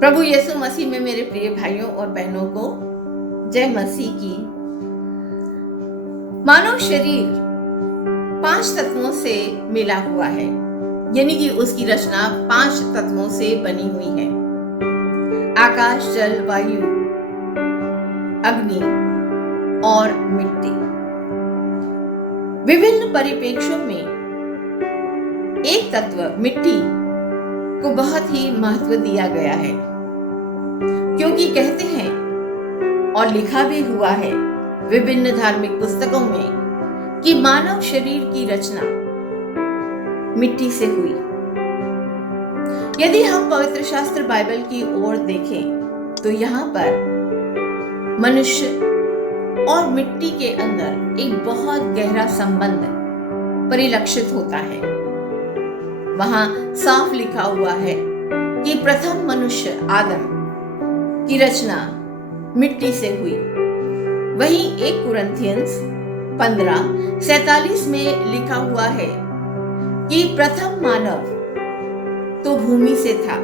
प्रभु यीशु मसीह में मेरे प्रिय भाइयों और बहनों को जय मसीह की। मानव शरीर 5 तत्वों से मिला हुआ है, यानी कि उसकी रचना 5 तत्वों से बनी हुई है। आकाश, जल, वायु, अग्नि और मिट्टी। विभिन्न परिप्रेक्ष्यों में एक तत्व मिट्टी को बहुत ही महत्व दिया गया है, क्योंकि कहते हैं और लिखा भी हुआ है विभिन्न धार्मिक पुस्तकों में कि मानव शरीर की रचना मिट्टी से हुई। यदि हम पवित्र शास्त्र बाइबल की ओर देखें तो यहाँ पर मनुष्य और मिट्टी के अंदर एक बहुत गहरा संबंध परिलक्षित होता है। वहां साफ लिखा हुआ है कि प्रथम मनुष्य आदम की रचना मिट्टी से हुई। वहीं 1 कुरिन्थियंस 15:47 में लिखा हुआ है कि प्रथम मानव तो भूमि से था,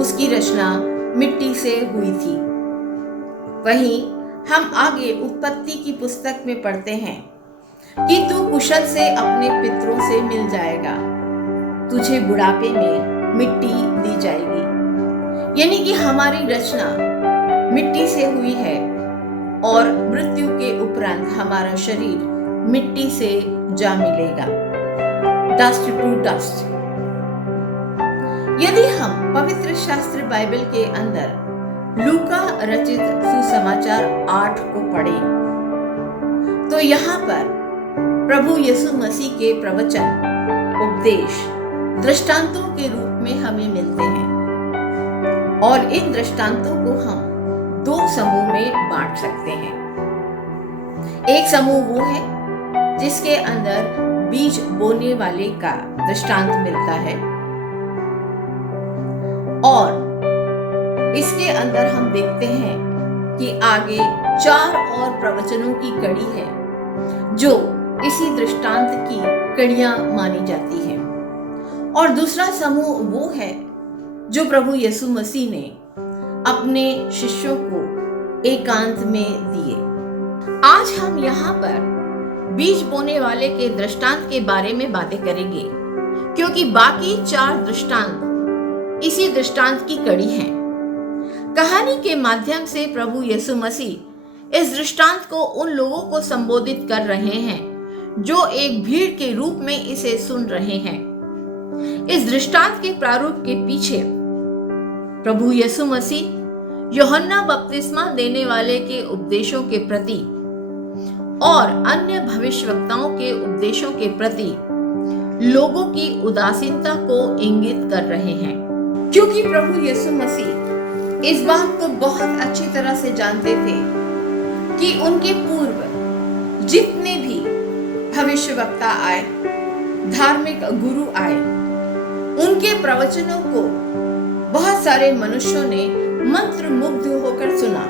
उसकी रचना मिट्टी से हुई थी। वहीं हम आगे उत्पत्ति की पुस्तक में पढ़ते हैं कि तू कुशल से अपने पितरों से मिल जाएगा, तुझे बुढ़ापे में मिट्टी दी जाएगी। यानी कि हमारी रचना मिट्टी से हुई है और मृत्यु के उपरांत हमारा शरीर मिट्टी से जा मिलेगा, डस्ट टू डस्ट। यदि हम पवित्र शास्त्र बाइबल के अंदर लूका रचित सुसमाचार 8 को पढ़ें तो यहाँ पर प्रभु यीशु मसीह के प्रवचन, उपदेश दृष्टांतों के रूप में हमें मिलते हैं और इन दृष्टांतों को हम 2 समूह में बांट सकते हैं। एक समूह वो है जिसके अंदर बीज बोने वाले का दृष्टांत मिलता है और इसके अंदर हम देखते हैं कि आगे 4 और प्रवचनों की कड़ी है जो इसी दृष्टांत की कड़ियां मानी जाती है। और दूसरा समूह वो है जो प्रभु यीशु मसीह ने अपने शिष्यों को एकांत में दिए। आज हम यहाँ पर बीज बोने वाले के दृष्टांत के बारे में बातें करेंगे, क्योंकि बाकी 4 दृष्टांत इसी दृष्टांत की कड़ी हैं। कहानी के माध्यम से प्रभु यीशु मसीह इस दृष्टांत को उन लोगों को संबोधित कर रहे हैं जो एक भीड़ के रूप में इसे सुन रहे हैं। इस दृष्टांत के प्रारूप के पीछे प्रभु यीशु मसीह यूहन्ना बपतिस्मा देने वाले के उपदेशों के प्रति और अन्य भविष्यवक्ताओं के उपदेशों के प्रति लोगों की उदासीनता को इंगित कर रहे हैं, क्योंकि प्रभु यीशु मसीह इस बात को बहुत अच्छी तरह से जानते थे कि उनके पूर्व जितने भी भविष्यवक्ता आए, धार्मिक गुरु आए, उनके प्रवचनों को बहुत सारे मनुष्यों ने मंत्र मुग्ध होकर सुना,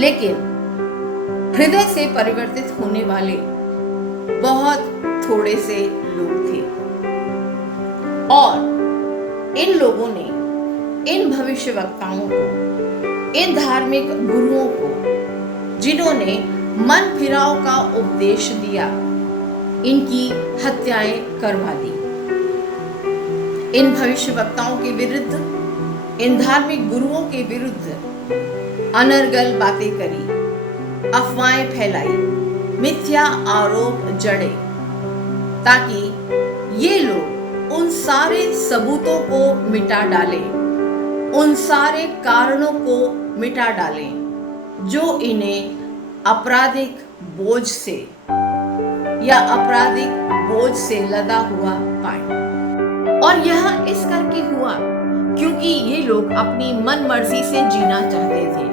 लेकिन हृदय से परिवर्तित होने वाले बहुत थोड़े से लोग थे। और इन लोगों ने इन भविष्यवक्ताओं को, इन धार्मिक गुरुओं को, जिन्होंने मन फिराव का उपदेश दिया, इनकी हत्याएं करवा दी। इन भविष्यवक्ताओं के विरुद्ध, इन धार्मिक गुरुओं के विरुद्ध अनर्गल बातें करी, अफवाहें फैलाई, मिथ्या आरोप जड़े, ताकि ये लोग उन सारे सबूतों को मिटा डालें, उन सारे कारणों को मिटा डालें जो इन्हें आपराधिक बोझ से या आपराधिक बोझ से लदा हुआ पाए। और यह इस करके हुआ क्योंकि ये लोग अपनी मन मर्जी से जीना चाहते थे,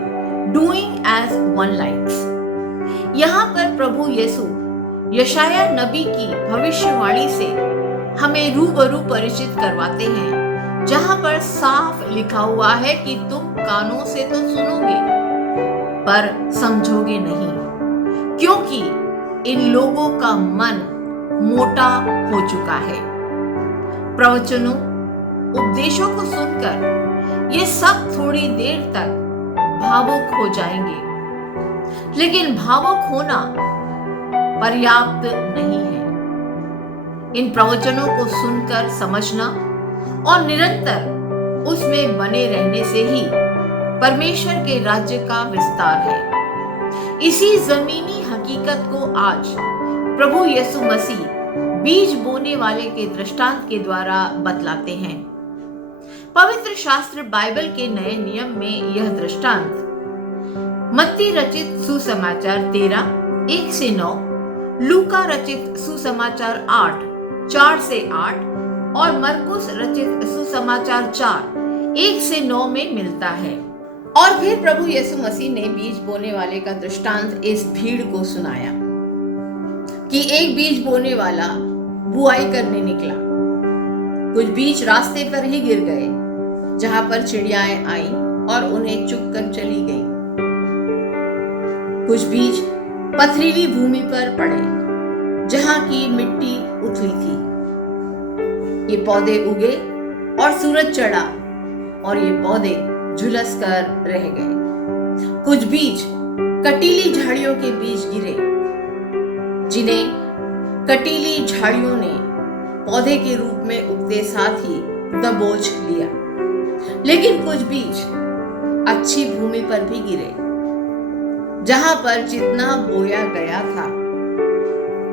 डूइंग एज वन लाइक्स। यहाँ पर प्रभु यीशु यशाया नबी की भविष्यवाणी से हमें रूबरू परिचित करवाते हैं, जहाँ पर साफ लिखा हुआ है कि तुम कानों से तो सुनोगे पर समझोगे नहीं, क्योंकि इन लोगों का मन मोटा हो चुका है। प्रवचनों, उपदेशों को सुनकर ये सब थोड़ी देर तक भावुक हो जाएंगे, लेकिन भावुक होना पर्याप्त नहीं है। इन प्रवचनों को सुनकर समझना और निरंतर उसमें बने रहने से ही परमेश्वर के राज्य का विस्तार है। इसी जमीनी हकीकत को आज प्रभु यीशु मसीह बीज बोने वाले के दृष्टांत के द्वारा बतलाते हैं। पवित्र शास्त्र बाइबल के नए नियम में यह दृष्टांत मत्ती रचित सुसमाचार 13:1-9, लूका रचित सुसमाचार 8:4-8 और मरकुस रचित सुसमाचार 4:1-9 में मिलता है। और फिर प्रभु यीशु मसीह ने बीज बोने वाले का दृष्टांत इस भीड़ को सुनाया कि एक बीज बोने वाला बुआई करने निकला। कुछ बीज रास्ते पर ही गिर गए, जहां पर चिड़ियाएं आईं और उन्हें चुग कर चली गईं। कुछ बीज पथरीली भूमि पर पड़े, जहां की मिट्टी उथली थी। ये पौधे उगे और सूरज चढ़ा और ये पौधे झुलस कर रह गए। कुछ बीज कटीली झाड़ियों के बीच गिरे, जिन्हें कटीली झाड़ियों ने पौधे के रूप में उगते साथ ही दबोच लिया। लेकिन कुछ बीज अच्छी भूमि पर भी गिरे, जहां पर जितना बोया गया था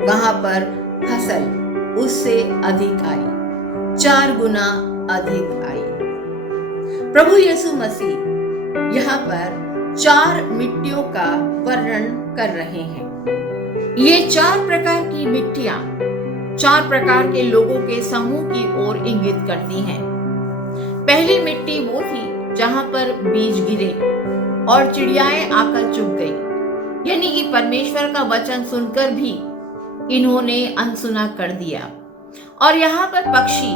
वहां पर फसल उससे अधिक आई, 4 गुना अधिक आई। प्रभु यीशु मसीह यहाँ पर 4 मिट्टियों का वर्णन कर रहे हैं। ये 4 प्रकार की मिट्टियां 4 प्रकार के लोगों के समूह की ओर इंगित करती हैं। पहली मिट्टी वो थी जहां पर बीज गिरे और चिड़ियाएं आकर चुग गई, यानी कि परमेश्वर का वचन सुनकर भी इन्होंने अनसुना कर दिया। और यहाँ पर पक्षी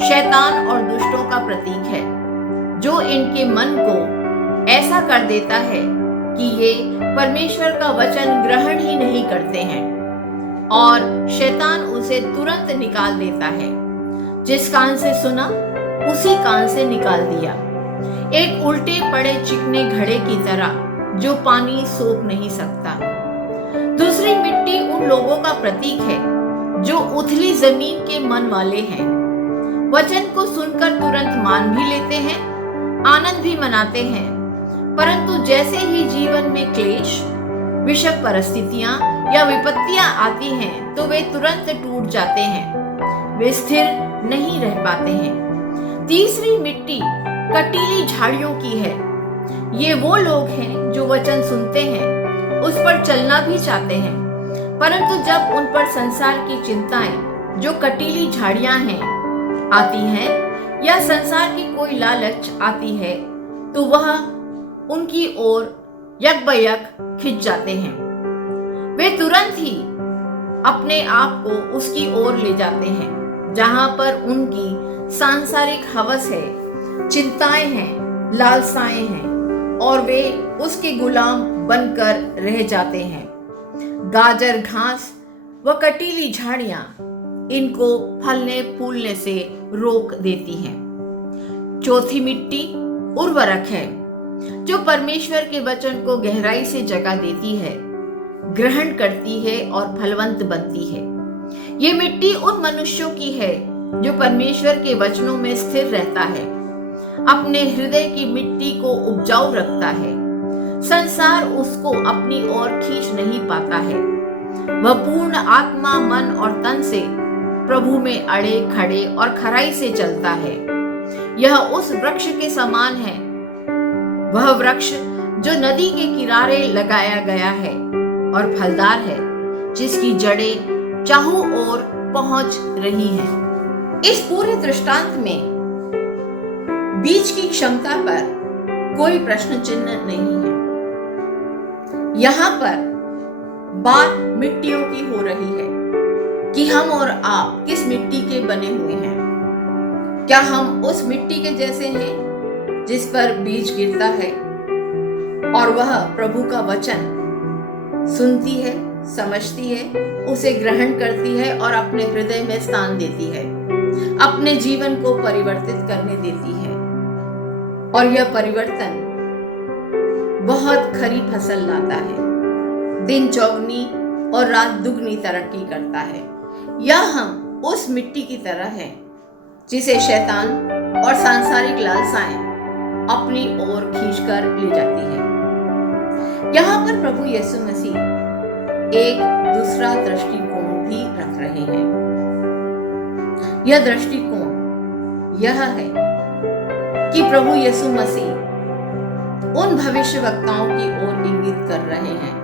शैतान और दुष्टों का प्रतीक है, जो इनके मन को ऐसा कर देता है कि ये परमेश्वर का वचन ग्रहण ही नहीं करते हैं और शैतान उसे तुरंत निकाल देता है। जिस कान से सुना उसी कान से निकाल दिया। एक उल्टे पड़े चिकने घड़े की तरह जो पानी सोख नहीं सकता। दूसरी मिट्टी उन लोगों का प्रतीक है जो उथली जमीन के मन वाले हैं। वचन को सुनकर तुरंत मान भी लेते हैं, आनंद भी मनाते हैं, परंतु जैसे ही जीवन में क्लेश, विषम परिस्थितियां या विपत्तियां आती हैं तो वे तुरंत टूट जाते हैं, वे स्थिर नहीं रह पाते हैं। तीसरी मिट्टी कटीली झाड़ियों की है। ये वो लोग हैं जो वचन सुनते हैं, उस पर चलना भी चाहते हैं, परंतु जब उन पर संसार की चिंताएं जो कटीली झाड़ियां हैं आती हैं या संसार की कोई लालच आती है तो वह उनकी ओर यकबयक खिंच जाते हैं। वे तुरंत ही अपने आप को उसकी ओर ले जाते हैं जहां पर उनकी सांसारिक हवस है, चिंताएं हैं, लालसाएं हैं और वे उसके गुलाम बनकर रह जाते हैं। गाजर घास व कटीली झाड़ियां इनको फलने फूलने से रोक देती हैं। चौथी मिट्टी उर्वरक है, जो परमेश्वर के वचन को गहराई से जगह देती है, ग्रहण करती है और फलवंत बनती है। ये मिट्टी उन मनुष्यों की है जो परमेश्वर के वचनों में स्थिर रहता है, अपने हृदय की मिट्टी को उपजाऊ रखता है। संसार उसको अपनी ओर खींच नहीं पाता है। वह पूर्ण आत्मा, मन और तन से प्रभु में अड़े खड़े और खराई से चलता है। यह उस वृक्ष के समान है, वह वृक्ष जो नदी के किनारे लगाया गया है और फलदार है, जिसकी जड़ें चारों ओर पहुंच रही हैं। इस पूरे दृष्टांत में बीज की क्षमता पर कोई प्रश्न चिन्ह नहीं है। यहाँ पर बात मिट्टियों की हो रही है कि हम और आप किस मिट्टी के बने हुए हैं। क्या हम उस मिट्टी के जैसे हैं जिस पर बीज गिरता है और वह प्रभु का वचन सुनती है, समझती है, उसे ग्रहण करती है और अपने हृदय में स्थान देती है, अपने जीवन को परिवर्तित करने देती है? और यह परिवर्तन बहुत खरी फसल लाता है, दिन चौगनी और रात दुगनी तरक्की करता है। या हम उस मिट्टी की तरह हैं जिसे शैतान और सांसारिक लालसाएं अपनी ओर खींचकर ले जाती है। यहाँ पर प्रभु यीशु मसीह एक दूसरा दृष्टिकोण भी रख रहे हैं। यह दृष्टिकोण यह है कि प्रभु यीशु मसीह उन भविष्यवक्ताओं की ओर इंगित कर रहे हैं,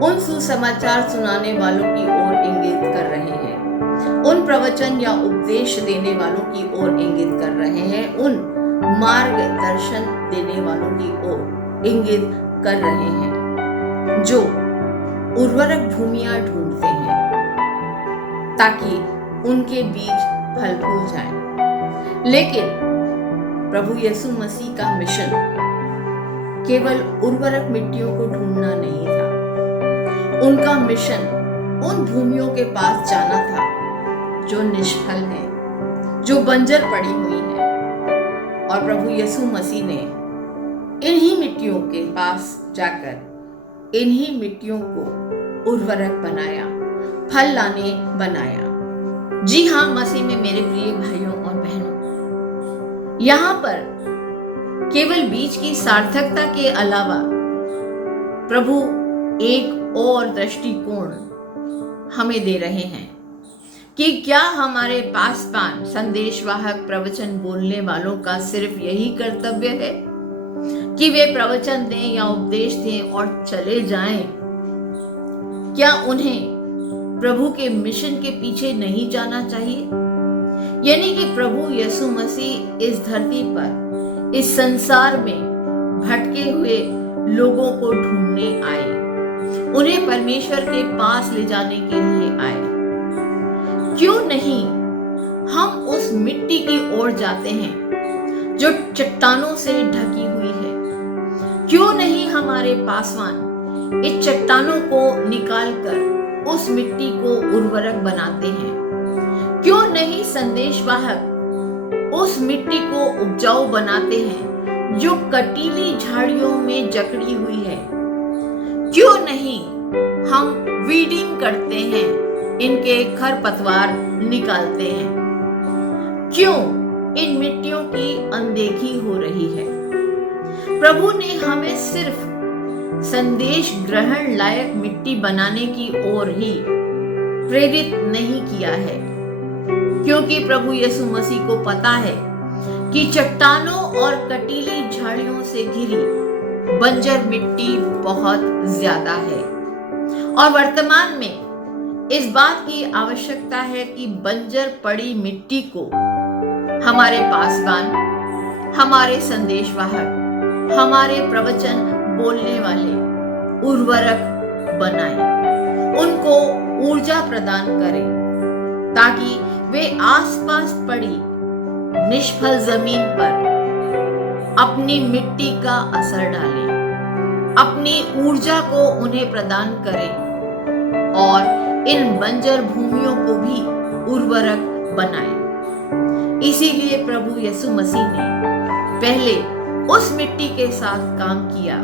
उन सुसमाचार सुनाने वालों की ओर इंगित कर रहे हैं, उन प्रवचन या उपदेश देने वालों की ओर इंगित कर रहे हैं, उन मार्गदर्शन देने वालों की ओर इंगित कर रहे हैं जो उर्वरक भूमियां ढूंढते हैं ताकि उनके बीज फल फूल जाएं। लेकिन प्रभु यीशु मसीह का मिशन केवल उर्वरक मिट्टियों को ढूंढना नहीं था। उनका मिशन उन भूमियों के पास जाना था जो निष्फल है, जो बंजर पड़ी हुई है। और प्रभु यीशु मसीह ने इन्हीं मिट्टियों के पास जाकर इन्हीं मिट्टियों को उर्वरक बनाया, फल लाने बनाया। जी हाँ, मसीह में मेरे प्रिय भाइयों और बहनों, यहाँ पर केवल बीज की सार्थकता के अलावा प्रभु एक और दृष्टिकोण हमें दे रहे हैं कि क्या हमारे पासवान संदेशवाहक प्रवचन बोलने वालों का सिर्फ यही कर्तव्य है कि वे प्रवचन दें या उपदेश दें और चले जाएं? क्या उन्हें प्रभु के मिशन के पीछे नहीं जाना चाहिए? यानी कि प्रभु यीशु मसीह इस धरती पर, इस संसार में भटके हुए लोगों को ढूंढने आए, उन्हें परमेश्वर के पास ले जाने के लिए आए। क्यों नहीं हम उस मिट्टी की ओर जाते हैं जो चट्टानों से ढकी हुई है? क्यों नहीं हमारे पासवान इस चट्टानों को निकालकर उस मिट्टी को उर्वरक बनाते हैं? क्यों नहीं संदेशवाहक उस मिट्टी को उपजाऊ बनाते हैं जो कटीली झाड़ियों में जकड़ी हुई है? क्यों नहीं हम वीडिंग करते हैं, इनके खरपतवार निकालते हैं? क्यों इन मिट्टियों की अनदेखी हो रही है? प्रभु ने हमें सिर्फ संदेश ग्रहण लायक मिट्टी बनाने की ओर ही प्रेरित नहीं किया है, क्योंकि प्रभु यीशु मसीह को पता है कि चट्टानों और कटीली झाड़ियों से घिरी बंजर मिट्टी बहुत ज्यादा है और वर्तमान में इस बात की आवश्यकता है कि बंजर पड़ी मिट्टी को हमारे पासवान, हमारे संदेशवाहक, हमारे प्रवचन बोलने वाले उर्वरक बनाएं, उनको ऊर्जा प्रदान करें ताकि वे आसपास पड़ी निष्फल जमीन पर अपनी मिट्टी का असर डालें, अपनी ऊर्जा को उन्हें प्रदान करें और इन बंजर भूमियों को भी उर्वरक बनाएं। इसीलिए प्रभु यीशु मसीह ने पहले उस मिट्टी के साथ काम किया,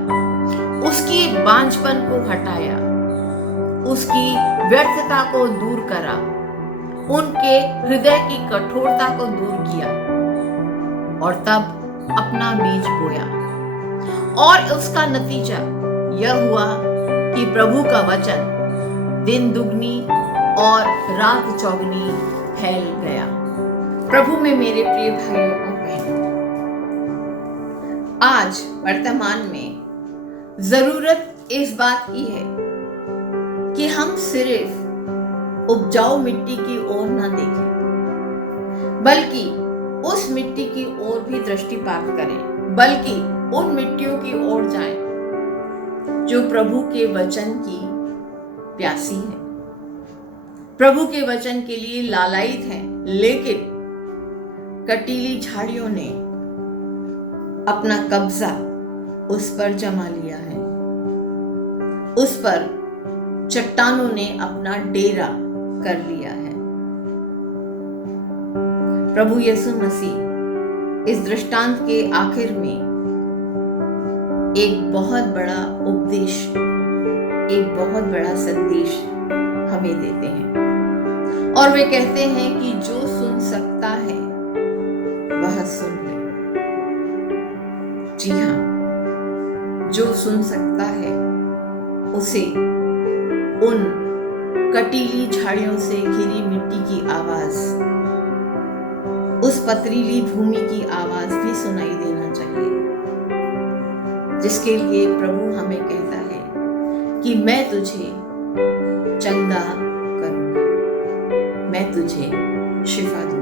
उसकी बांझपन को हटाया, उसकी व्यर्थता को दूर करा, उनके हृदय की कठोरता को दूर किया और तब अपना बीज बोया। और उसका नतीजा यह हुआ कि प्रभु का वचन दिन दुगनी और रात चौगनी फैल गया। प्रभु में मेरे प्रिय भाइयों और बहनों, आज वर्तमान में जरूरत इस बात की है कि हम सिर्फ उपजाऊ मिट्टी की ओर न देखें, बल्कि उस मिट्टी की ओर भी दृष्टिपात करें, बल्कि उन मिट्टियों की ओर जाएं जो प्रभु के वचन की प्यासी है, प्रभु के वचन के लिए लालायित है, लेकिन कटीली झाड़ियों ने अपना कब्जा उस पर जमा लिया है, उस पर चट्टानों ने अपना डेरा कर लिया है। प्रभु यीशु मसीह इस दृष्टांत के आखिर में एक बहुत बड़ा उपदेश, एक बहुत बड़ा संदेश हमें देते हैं और वे कहते हैं कि जो सुन सकता है वह सुन ले। जी हाँ, जो सुन सकता है उसे उन कटीली झाड़ियों से घिरी मिट्टी की आवाज, उस पथरीली भूमि की आवाज भी सुनाई देना चाहिए, जिसके लिए प्रभु हमें कहता है कि मैं तुझे चंगा करूंगा, मैं तुझे शिफा दूंगा।